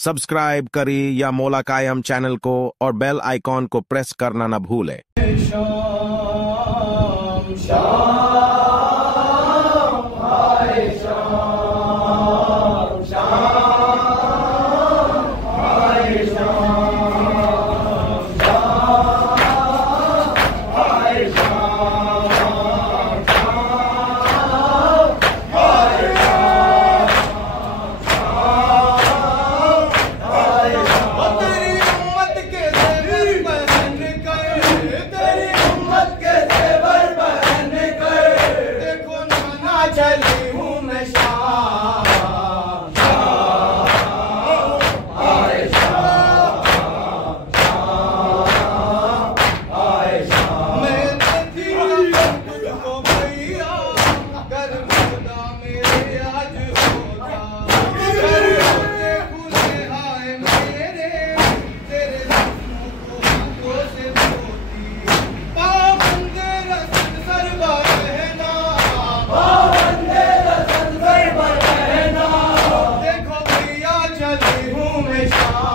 Subscribe करें या मौला कायम चैनल को और बेल आइकॉन को प्रेस करना न भूलें। शाम शाम आए शाम शाम आए शाम शाम आए शाम शाम आए शाम आए शाम। तेरी उम्मत के जेवर पहन कर, तेरी उम्मत के जेवर पहन कर, देखो ना चली हूँ मैं शाम शाम आए शाम शाम आए शाम। मैं देखी तुझको भैया कर खुदा मेरे आज होता, कर होते खुले आए मेरे, तेरे जख्मों को हाथों से धोती। पाबंदे रसूल सरवर रहना, पाबंदे रसूल सरवर रहना, देखो भैया चली हूँ मैं शाम